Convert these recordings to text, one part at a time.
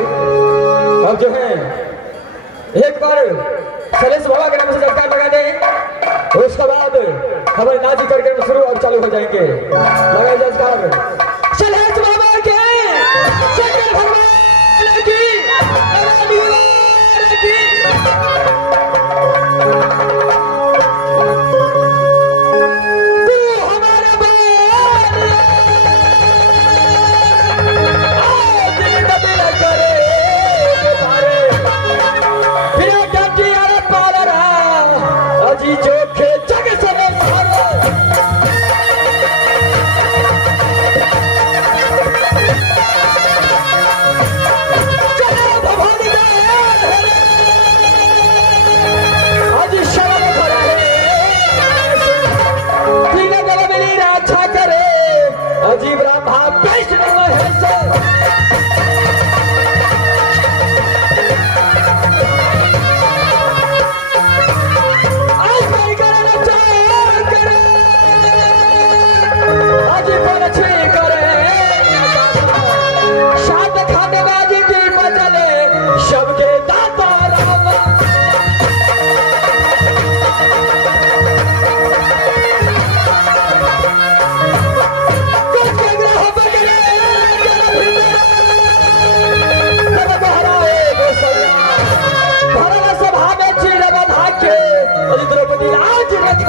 अब जो है एक बार सलेश बाबा के नाम से जयकार लगा दें, उसके बाद हमारे नाची कार्यक्रम शुरू अब चालू हो जाएंगे। लगाए जयकार सलेश बाबा के, शंकर भगवान की, अजीब राम भाव द्रौपदी आज रथ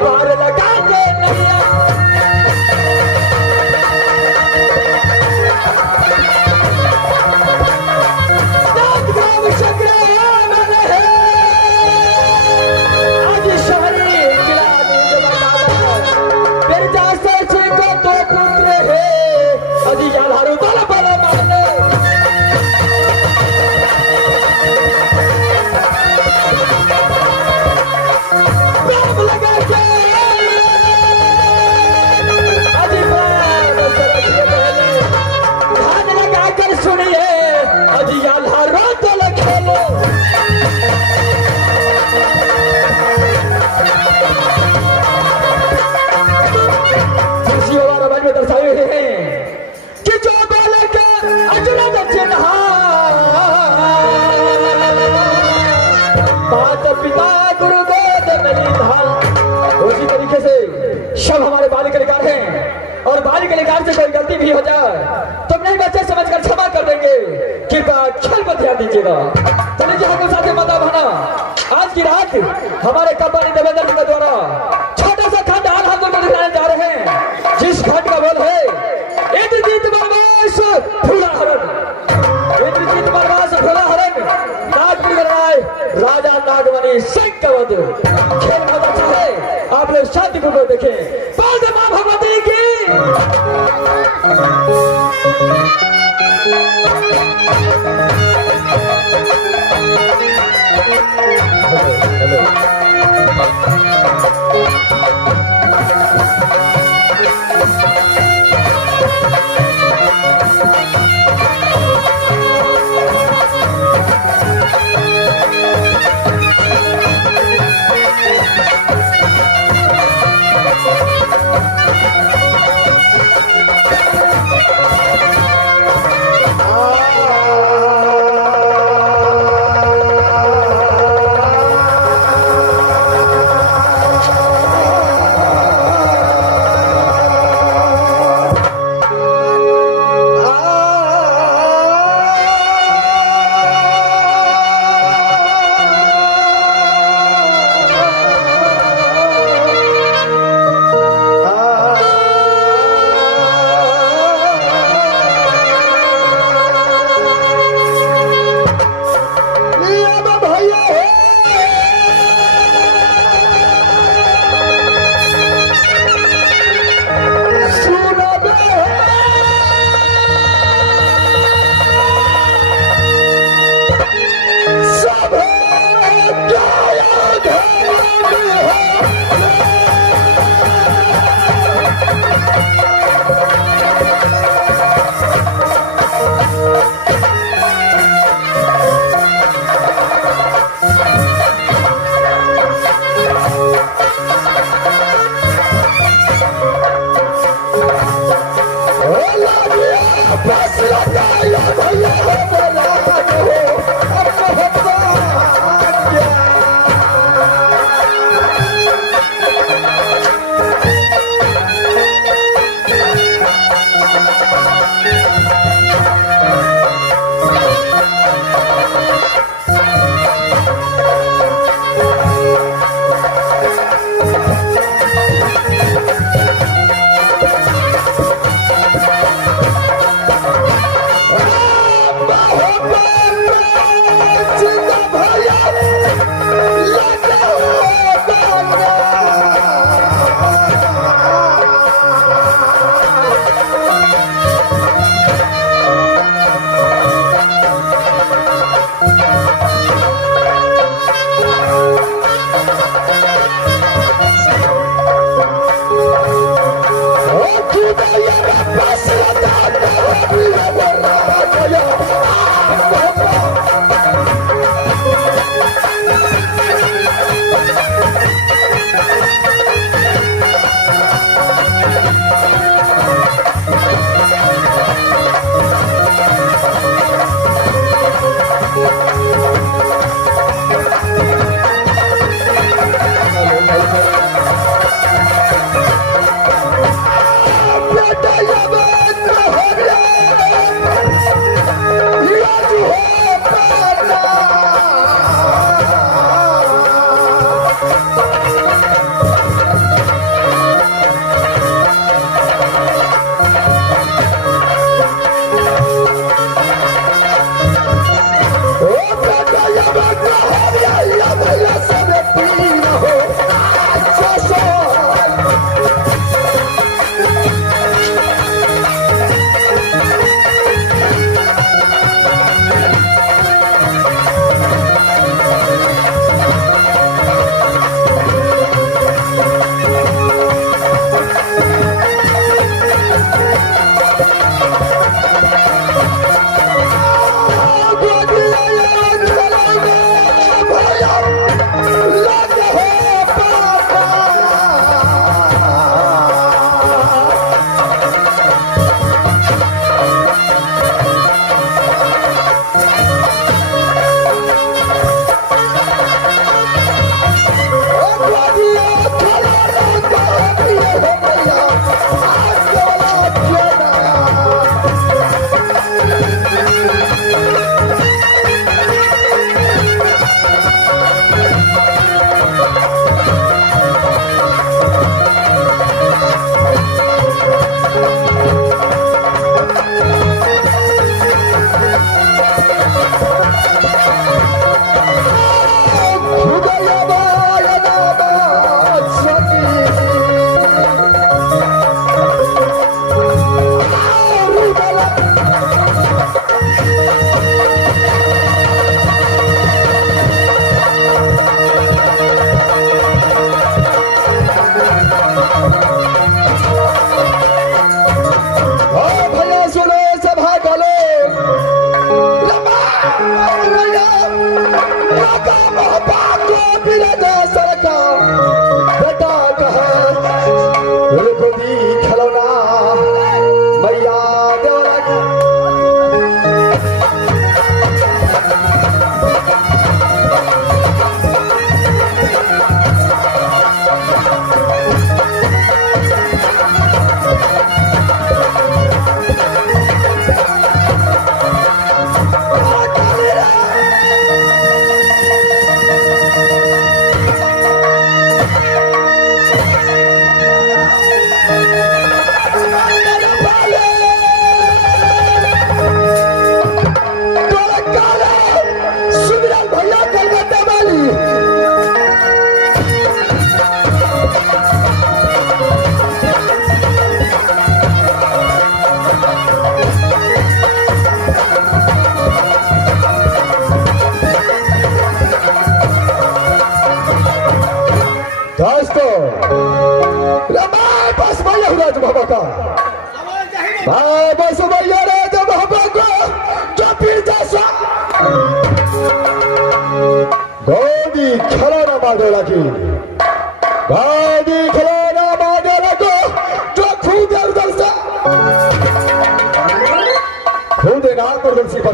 पार लगा के नैया आज शहरी किला फिर जासे को दो पुत्र है अजी याधारू बल बल माने पिता गुरु गोद मिली धाल। उसी तरीके से सब हमारे बाल कलाकार हैं और बाल कलाकार से कोई गलती भी हो जाए तो नहीं बच्चे समझकर क्षमा कर देंगे। कृपया खेल पर ध्यान दीजिएगा। चलिए जी हम साथ माता बहना आज की रात हमारे कपाली देवेंद्र जी के द्वारा छोटा सा खंड आज हम लोग दिखाने जा रहे हैं, जिस खंड का बोल है इंद्रजीत बरवास फूला हरण। इंद्रजीत बरवास फूला हरण नागपुर राय राजा नागवनी सिंह का वध। खेल बहुत अच्छा है, आप लोग शांतिपूर्वक देखें। बोल मां भगवती की। हेलो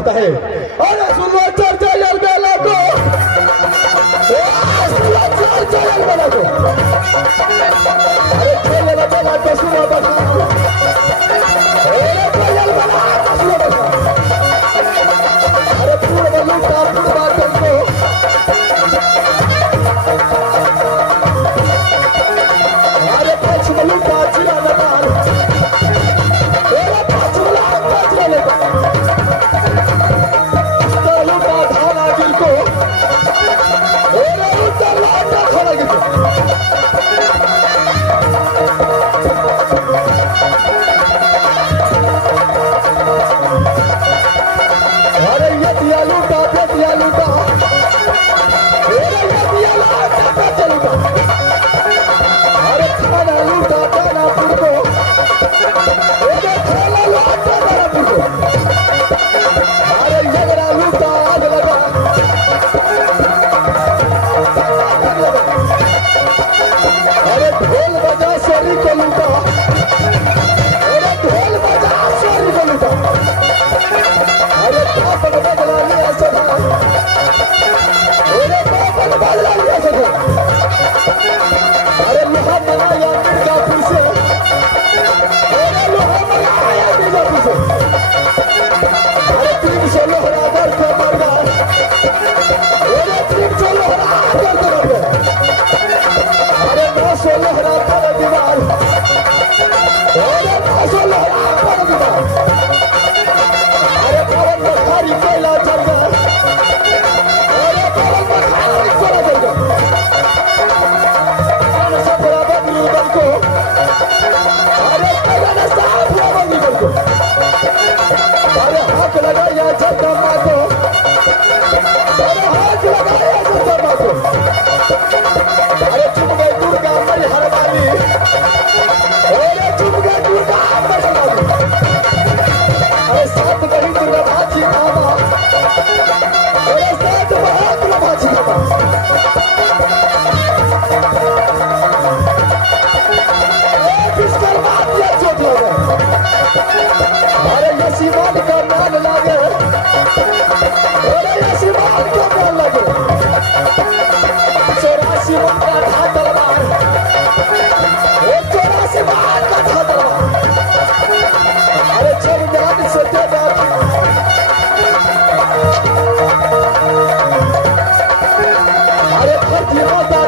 करता है। अरे सुनो चर्चा यार बेला को, चर्चा यार बेला को, अरे खेले बेला तो सुनो बस, अरे खेले बेला तो सुनो बस, अरे पूरा लूटा पूरा तुमको, अरे पश्चिम लूटा चिरा लगा, अरे पश्चिम लूटा चिरा लगा, तो लूटा धाना गिर को, अरे उत्तर लूटा धाना गिर को, अरे ये दिया लूटा, अरे ये दिया लूटा, अरे खाना लूटा दानापुर को, अरे खाना लूटा दानापुर को, अरे यगरा लूटा आग लगा, अरे ढोल बजा सोरी को लूटा, अरे ढोल बजा सोरी को लूटा, अरे पापन बदला लिया सदा, अरे पापन बदला लिया सदा, अरे लोहा बनाया मिर्जापुर से, अरे लोहा बनाया मिर्जापुर से, अरे 300 लोहरा दर के मरगा, अरे 300 लोहरा दर के मरगा, अरे 900 लोहरा पर दीवार, अरे 900 लोहरा पर दीवार, अरे पवन बखारी कोयला चढ़ गया, अरे पवन बखारी कोयला चढ़ गया, सफरा बदलू दल को, अरे कगन साफ बदलू दल को, अरे हाथ लगाया जगदम्बा को, अरे हाथ लगाया जगदम्बा को, अरे चुप गई दुर्गा मई हरवाली, अरे चुप गई दुर्गा मई हरवाली, अरे सात गई दुर्गा भाजी खावा, अरे सात महात्मा भाजी खावा, अरे यशीमान का मान लागे, अरे यशीमान का मान लागे, 84 मन का था तलवार, 84 मन का था तलवार, अरे चरमान से तेरा, अरे फर्जी होता